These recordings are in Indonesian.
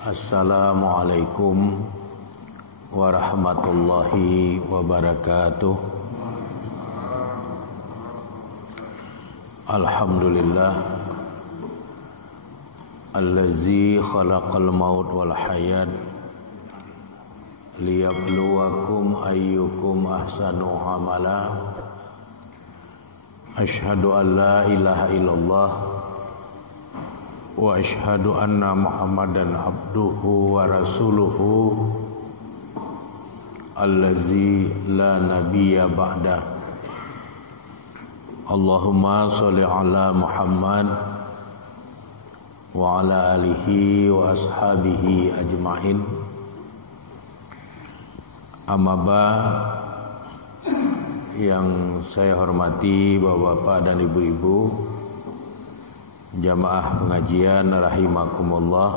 Assalamualaikum warahmatullahi wabarakatuh. Alhamdulillah allazi khalaqal maut wal hayat liyabluwakum ayyukum ahsanu amala. Asyhadu an la ilaha illallah wa asyhadu anna Muhammadan abduhu wa rasuluhu allazi la nabiyya ba'da. Allahumma sholli ala Muhammad wa ala alihi wa ashabihi ajma'in. Amma ba'd. Yang saya hormati bapak-bapak dan ibu-ibu jamaah pengajian rahimakumullah,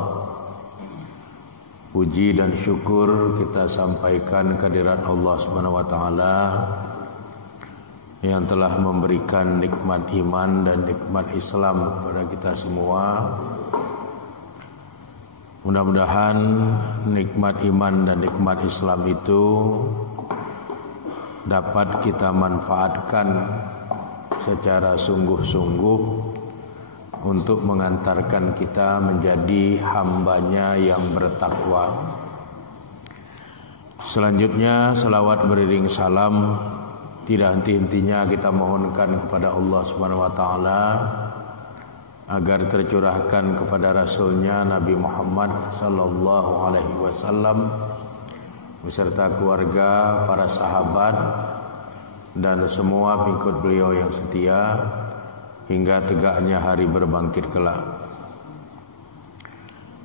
puji dan syukur kita sampaikan kehadirat Allah Subhanahu wa taala yang telah memberikan nikmat iman dan nikmat Islam kepada kita semua. Mudah-mudahan nikmat iman dan nikmat Islam itu dapat kita manfaatkan secara sungguh-sungguh untuk mengantarkan kita menjadi hambanya yang bertakwa. Selanjutnya selawat beriring salam tidak henti-hentinya kita mohonkan kepada Allah Subhanahu wa taala agar tercurahkan kepada Rasulnya Nabi Muhammad sallallahu alaihi wasallam beserta keluarga, para sahabat dan semua pengikut beliau yang setia hingga tegaknya hari berbangkit kelak.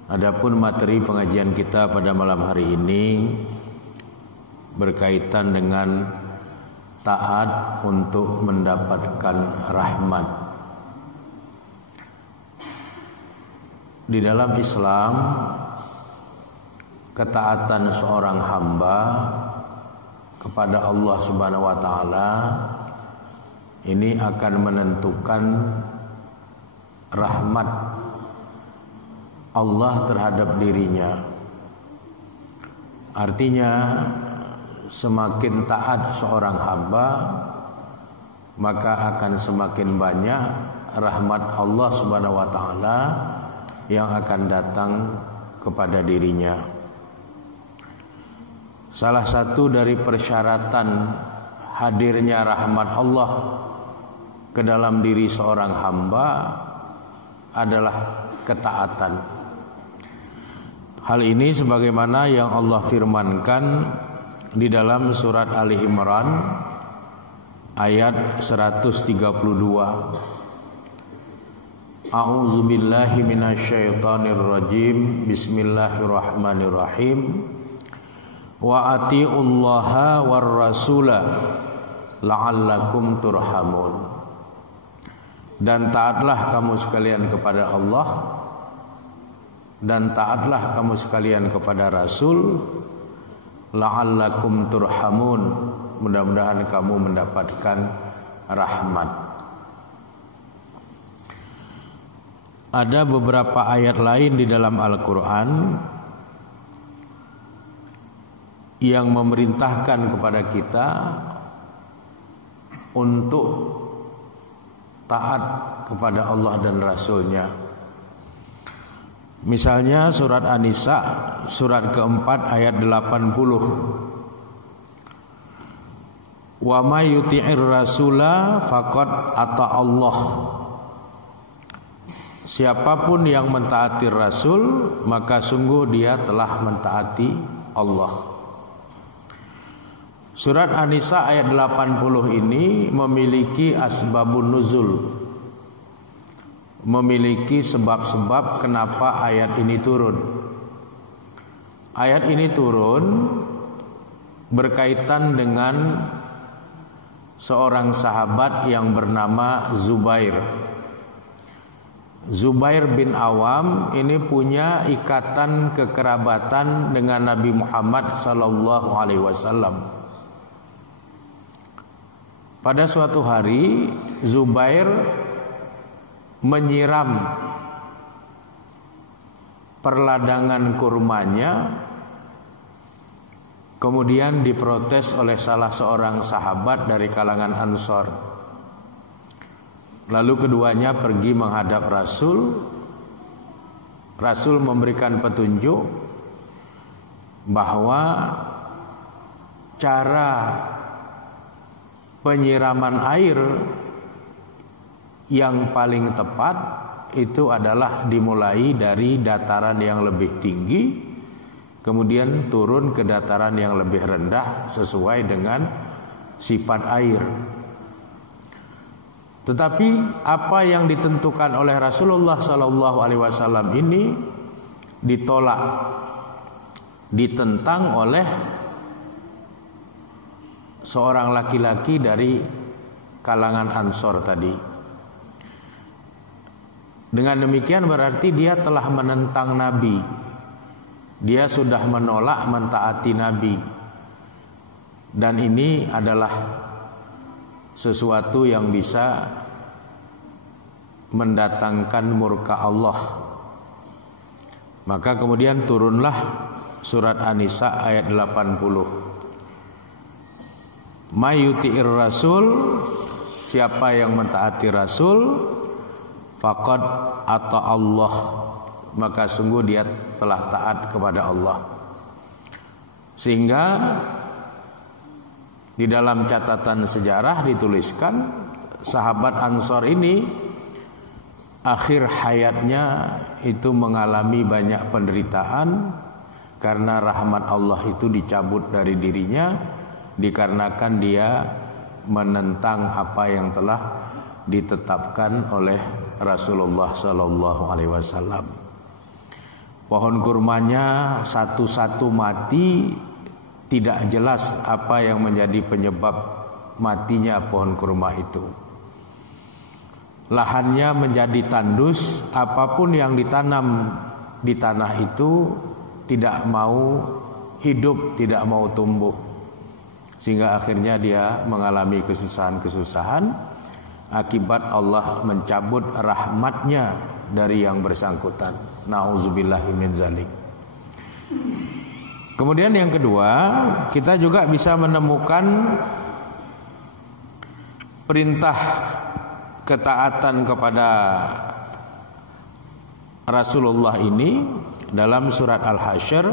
Adapun materi pengajian kita pada malam hari ini berkaitan dengan taat untuk mendapatkan rahmat. Di dalam Islam, ketaatan seorang hamba kepada Allah Subhanahu wa taala ini akan menentukan rahmat Allah terhadap dirinya. Artinya semakin taat seorang hamba, maka akan semakin banyak rahmat Allah Subhanahu wa taala yang akan datang kepada dirinya. Salah satu dari persyaratan hadirnya rahmat Allah ke dalam diri seorang hamba adalah ketaatan. Hal ini sebagaimana yang Allah firmankan di dalam surat Ali Imran ayat 132. A'udzu billahi minasyaitonir rajim. Bismillahirrahmanirrahim. Wa atiullaha war rasula la'allakum turhamun. Dan taatlah kamu sekalian kepada Allah dan taatlah kamu sekalian kepada Rasul, la'allakum turhamun, mudah-mudahan kamu mendapatkan rahmat. Ada beberapa ayat lain di dalam Al-Quran yang memerintahkan kepada kita untuk taat kepada Allah dan Rasulnya. Misalnya surat An-Nisa surat keempat ayat 80. Wa may yuti'ir rasula faqad ata Allah. Siapapun yang mentaati Rasul, maka sungguh dia telah mentaati Allah. Surat An-Nisa ayat 80 ini memiliki asbabun nuzul, memiliki sebab-sebab kenapa ayat ini turun. Ayat ini turun berkaitan dengan seorang sahabat yang bernama Zubair. Zubair bin Awam ini punya ikatan kekerabatan dengan Nabi Muhammad sallallahu alaihi wasallam. Pada suatu hari Zubair menyiram perladangan kurmanya, kemudian diprotes oleh salah seorang sahabat dari kalangan Ansor. Lalu keduanya pergi menghadap Rasul. Rasul memberikan petunjuk bahwa cara penyiraman air yang paling tepat itu adalah dimulai dari dataran yang lebih tinggi, kemudian turun ke dataran yang lebih rendah sesuai dengan sifat air. Tetapi apa yang ditentukan oleh Rasulullah SAW ini ditolak, ditentang oleh seorang laki-laki dari kalangan Ansor tadi. Dengan demikian berarti dia telah menentang Nabi. Dia sudah menolak mentaati Nabi. Dan ini adalah sesuatu yang bisa mendatangkan murka Allah. Maka kemudian turunlah surat An-Nisa ayat 80. Mayuti'ir Rasul, siapa yang mentaati Rasul, faqad ata Allah, maka sungguh dia telah taat kepada Allah. Sehingga di dalam catatan sejarah dituliskan sahabat Ansor ini akhir hayatnya itu mengalami banyak penderitaan karena rahmat Allah itu dicabut dari dirinya dikarenakan dia menentang apa yang telah ditetapkan oleh Rasulullah Sallallahu Alaihi Wasallam. Pohon kurmanya satu-satu mati, tidak jelas apa yang menjadi penyebab matinya pohon kurma itu. Lahannya menjadi tandus, apapun yang ditanam di tanah itu tidak mau hidup, tidak mau tumbuh, sehingga akhirnya dia mengalami kesusahan-kesusahan. Akibat Allah mencabut rahmatnya dari yang bersangkutan. Na'udzubillahi min dzalik. Kemudian yang kedua, kita juga bisa menemukan perintah ketaatan kepada Rasulullah ini dalam surat Al-Hasyr,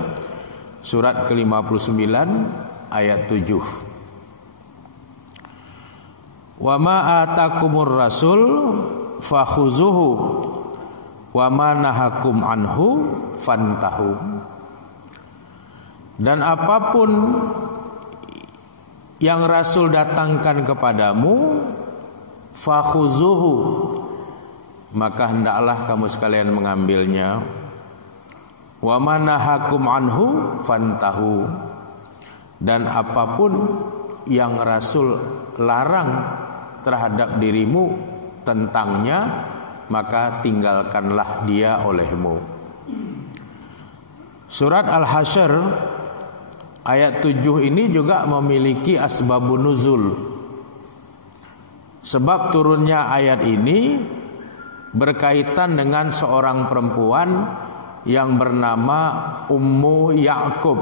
surat ke-59 ayat 7. Wa ma atakumur rasul fakhuzuhu wa ma nahakum anhu fantahu. Dan apapun yang Rasul datangkan kepadamu, fakhuzuhu, maka hendaklah kamu sekalian mengambilnya. Wa ma nahakum anhu fantahu. Dan apapun yang Rasul larang terhadap dirimu tentangnya, maka tinggalkanlah dia olehmu. Surat Al-Hasyr ayat 7 ini juga memiliki asbabun nuzul. Sebab turunnya ayat ini berkaitan dengan seorang perempuan yang bernama Ummu Ya'qub.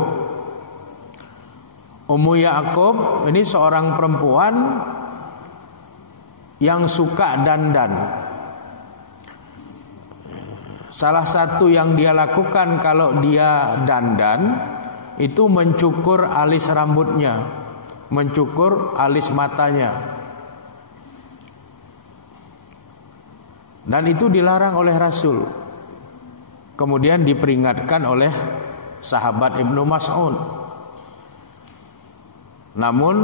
Ummu Ya'qub ini seorang perempuan yang suka dandan. Salah satu yang dia lakukan kalau dia dandan itu mencukur alis rambutnya, mencukur alis matanya. Dan itu dilarang oleh Rasul. Kemudian diperingatkan oleh sahabat Ibnu Mas'ud. Namun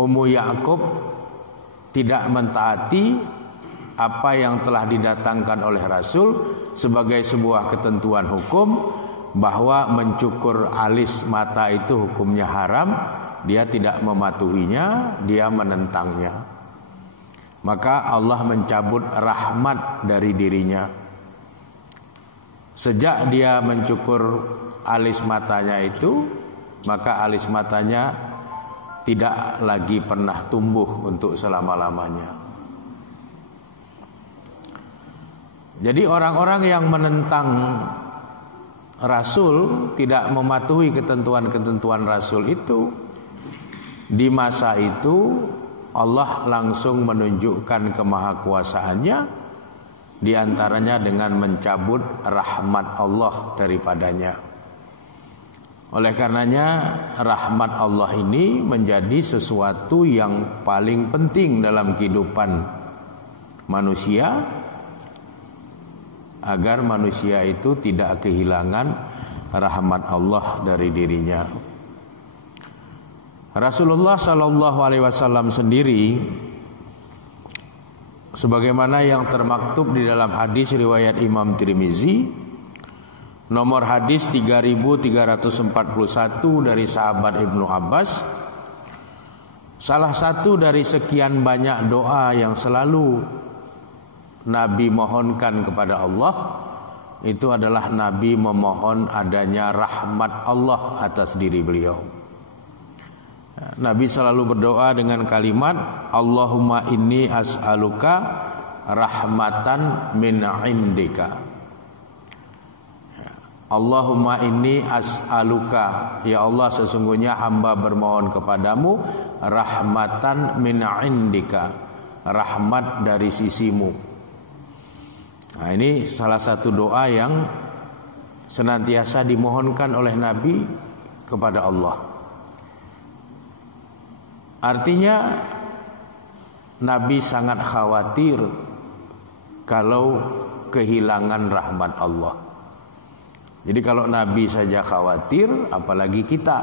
Ummu Ya'qub tidak mentaati apa yang telah didatangkan oleh Rasul sebagai sebuah ketentuan hukum bahwa mencukur alis mata itu hukumnya haram. Dia tidak mematuhinya, dia menentangnya. Maka Allah mencabut rahmat dari dirinya. Sejak dia mencukur alis matanya itu, maka alis matanya tidak lagi pernah tumbuh untuk selama-lamanya. Jadi orang-orang yang menentang Rasul tidak mematuhi ketentuan-ketentuan Rasul itu, di masa itu Allah langsung menunjukkan kemahakuasaannya, di antaranya dengan mencabut rahmat Allah daripadanya. Oleh karenanya rahmat Allah ini menjadi sesuatu yang paling penting dalam kehidupan manusia, agar manusia itu tidak kehilangan rahmat Allah dari dirinya. Rasulullah Shallallahu Alaihi Wasallam sendiri, sebagaimana yang termaktub di dalam hadis riwayat Imam Tirmizi, nomor hadis 3341 dari sahabat Ibnu Abbas, salah satu dari sekian banyak doa yang selalu Nabi mohonkan kepada Allah, itu adalah Nabi memohon adanya rahmat Allah atas diri beliau. Nabi selalu berdoa dengan kalimat Allahumma inni as'aluka rahmatan min indika. Allahumma inni as'aluka, ya Allah sesungguhnya hamba bermohon kepadamu rahmatan min indika, rahmat dari sisimu. Nah, ini salah satu doa yang senantiasa dimohonkan oleh Nabi kepada Allah. Artinya Nabi sangat khawatir kalau kehilangan rahmat Allah. Jadi kalau Nabi saja khawatir, apalagi kita.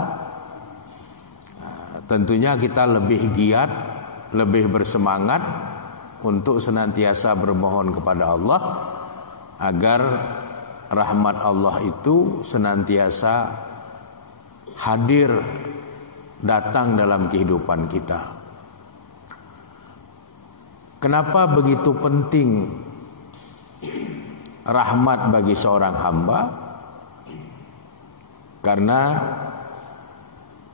Nah, tentunya kita lebih giat, lebih bersemangat untuk senantiasa bermohon kepada Allah agar rahmat Allah itu senantiasa hadir, datang dalam kehidupan kita. Kenapa begitu penting rahmat bagi seorang hamba? Karena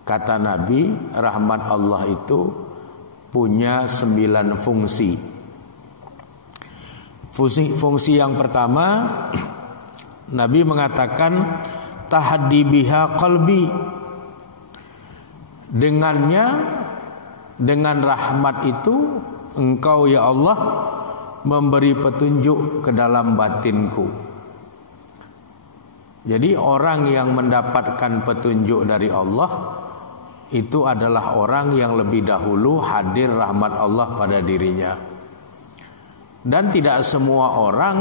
kata Nabi, rahmat Allah itu punya 9 fungsi. Fungsi yang pertama, Nabi mengatakan tahdi biha qalbi. Dengannya, dengan rahmat itu engkau ya Allah memberi petunjuk ke dalam batinku. Jadi orang yang mendapatkan petunjuk dari Allah itu adalah orang yang lebih dahulu hadir rahmat Allah pada dirinya. Dan tidak semua orang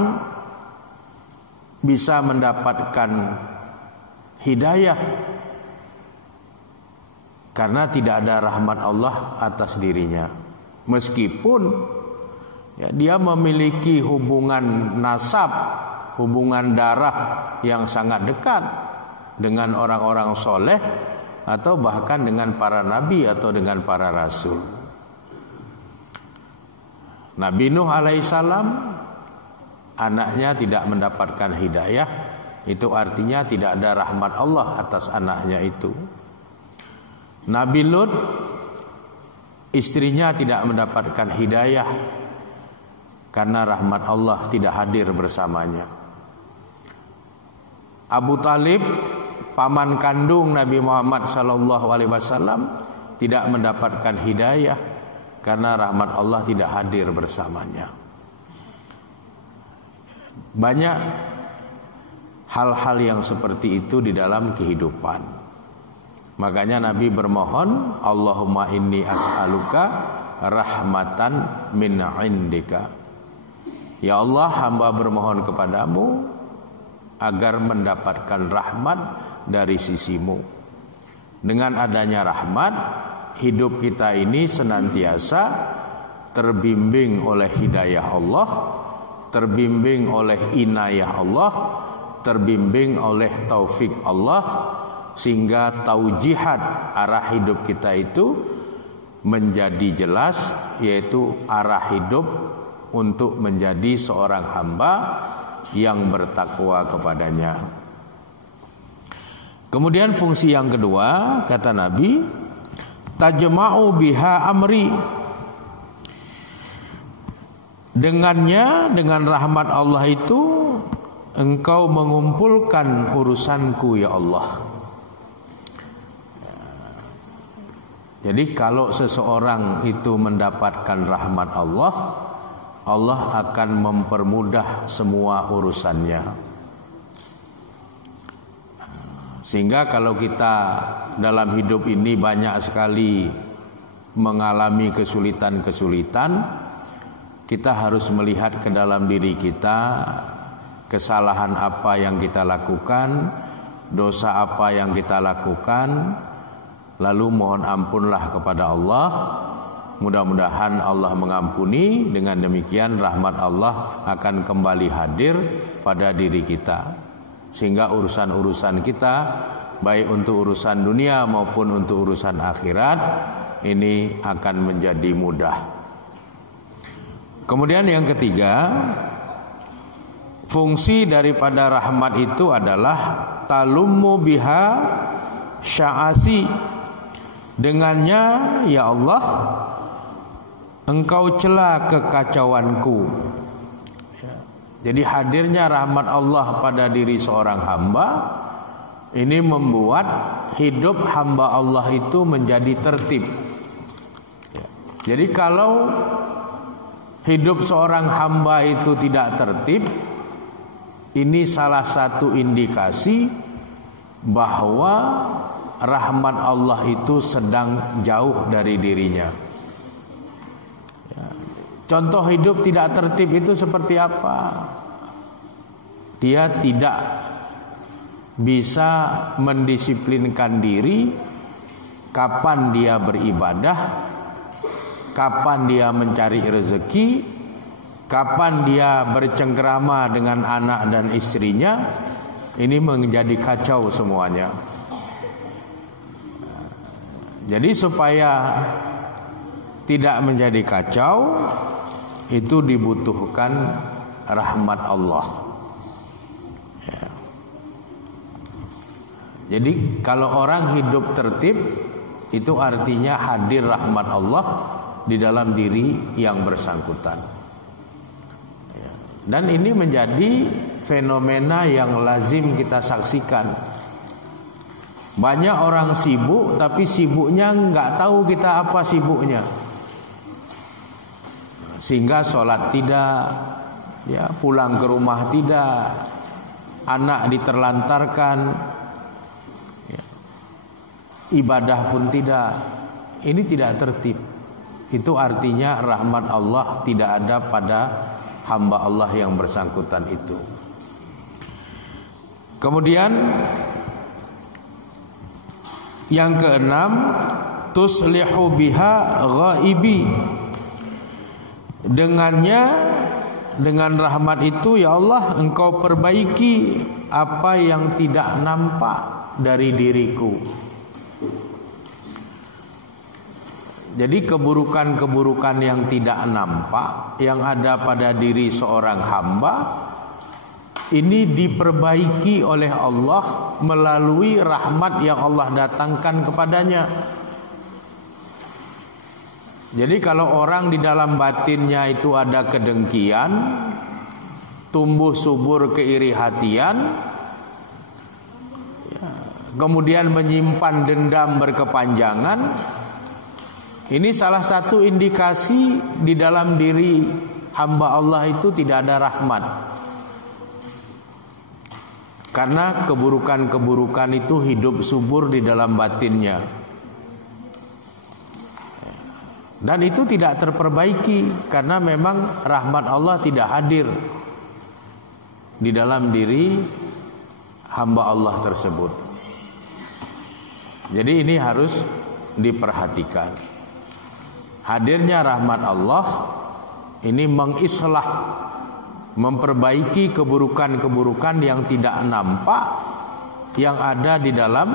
bisa mendapatkan hidayah karena tidak ada rahmat Allah atas dirinya. Meskipun ya, dia memiliki hubungan nasab, hubungan darah yang sangat dekat dengan orang-orang soleh, atau bahkan dengan para nabi atau dengan para rasul. Nabi Nuh alaihissalam, anaknya tidak mendapatkan hidayah, itu artinya tidak ada rahmat Allah atas anaknya itu. Nabi Lut, istrinya tidak mendapatkan hidayah karena rahmat Allah tidak hadir bersamanya. Abu Talib, paman kandung Nabi Muhammad SAW, tidak mendapatkan hidayah karena rahmat Allah tidak hadir bersamanya. Banyak hal-hal yang seperti itu di dalam kehidupan. Makanya Nabi bermohon, Allahumma inni as'aluka rahmatan min indika. Ya Allah, hamba bermohon kepadamu agar mendapatkan rahmat dari sisimu. Dengan adanya rahmat, hidup kita ini senantiasa terbimbing oleh hidayah Allah, terbimbing oleh inayah Allah, terbimbing oleh taufik Allah, sehingga taujihat arah hidup kita itu menjadi jelas, yaitu arah hidup untuk menjadi seorang hamba yang bertakwa kepadanya. Kemudian fungsi yang kedua, kata Nabi, tajma'u biha amri. Dengannya, dengan rahmat Allah itu, Engkau mengumpulkan urusanku ya Allah. Jadi kalau seseorang itu mendapatkan rahmat Allah, Allah akan mempermudah semua urusannya. Sehingga kalau kita dalam hidup ini banyak sekali mengalami kesulitan-kesulitan, kita harus melihat ke dalam diri kita, kesalahan apa yang kita lakukan, dosa apa yang kita lakukan, lalu mohon ampunlah kepada Allah. Mudah-mudahan Allah mengampuni. Dengan demikian rahmat Allah akan kembali hadir pada diri kita, sehingga urusan-urusan kita, baik untuk urusan dunia maupun untuk urusan akhirat, ini akan menjadi mudah. Kemudian yang ketiga, fungsi daripada rahmat itu adalah talummu biha sya'asi. Dengannya ya Allah, Engkau cela kekacauanku. Jadi hadirnya rahmat Allah pada diri seorang hamba ini membuat hidup hamba Allah itu menjadi tertib. Jadi kalau hidup seorang hamba itu tidak tertib, ini salah satu indikasi bahwa rahmat Allah itu sedang jauh dari dirinya. Contoh hidup tidak tertib itu seperti apa? Dia tidak bisa mendisiplinkan diri kapan dia beribadah, kapan dia mencari rezeki, kapan dia bercengkerama dengan anak dan istrinya. Ini menjadi kacau semuanya. Jadi supaya tidak menjadi kacau, itu dibutuhkan rahmat Allah. Ya. Jadi kalau orang hidup tertib, itu artinya hadir rahmat Allah di dalam diri yang bersangkutan. Ya. Dan ini menjadi fenomena yang lazim kita saksikan. Banyak orang sibuk, tapi sibuknya nggak tahu kita apa sibuknya. Sehingga sholat tidak, ya, pulang ke rumah tidak, anak diterlantarkan, ya, ibadah pun tidak. Ini tidak tertib. Itu artinya rahmat Allah tidak ada pada hamba Allah yang bersangkutan itu. Kemudian yang keenam, tuslihu biha ghaibi. Dengannya, dengan rahmat itu ya Allah, Engkau perbaiki apa yang tidak nampak dari diriku. Jadi keburukan-keburukan yang tidak nampak yang ada pada diri seorang hamba ini diperbaiki oleh Allah melalui rahmat yang Allah datangkan kepadanya. Jadi kalau orang di dalam batinnya itu ada kedengkian, tumbuh subur keiri hatian, kemudian menyimpan dendam berkepanjangan, ini salah satu indikasi di dalam diri hamba Allah itu tidak ada rahmat. Karena keburukan-keburukan itu hidup subur di dalam batinnya. Dan itu tidak terperbaiki karena memang rahmat Allah tidak hadir di dalam diri hamba Allah tersebut. Jadi ini harus diperhatikan. Hadirnya rahmat Allah ini mengislah, memperbaiki keburukan-keburukan yang tidak nampak yang ada di dalam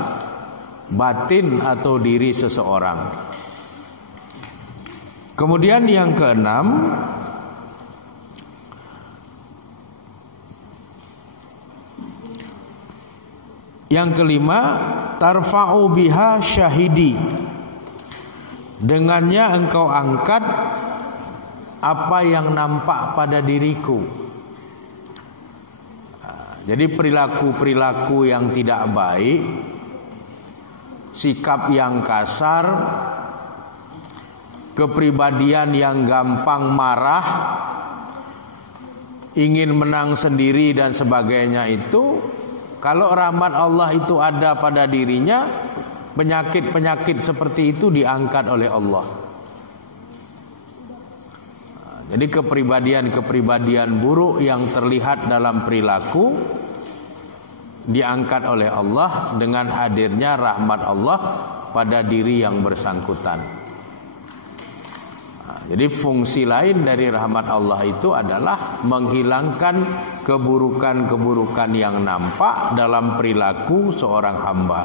batin atau diri seseorang. Kemudian yang keenam, yang kelima, tarfa'u biha syahidi. Dengannya engkau angkat apa yang nampak pada diriku. Jadi perilaku-perilaku yang tidak baik, sikap yang kasar, kepribadian yang gampang marah, ingin menang sendiri dan sebagainya itu, kalau rahmat Allah itu ada pada dirinya, penyakit-penyakit seperti itu diangkat oleh Allah. Jadi kepribadian-kepribadian buruk yang terlihat dalam perilaku diangkat oleh Allah dengan hadirnya rahmat Allah pada diri yang bersangkutan. Jadi fungsi lain dari rahmat Allah itu adalah menghilangkan keburukan-keburukan yang nampak dalam perilaku seorang hamba.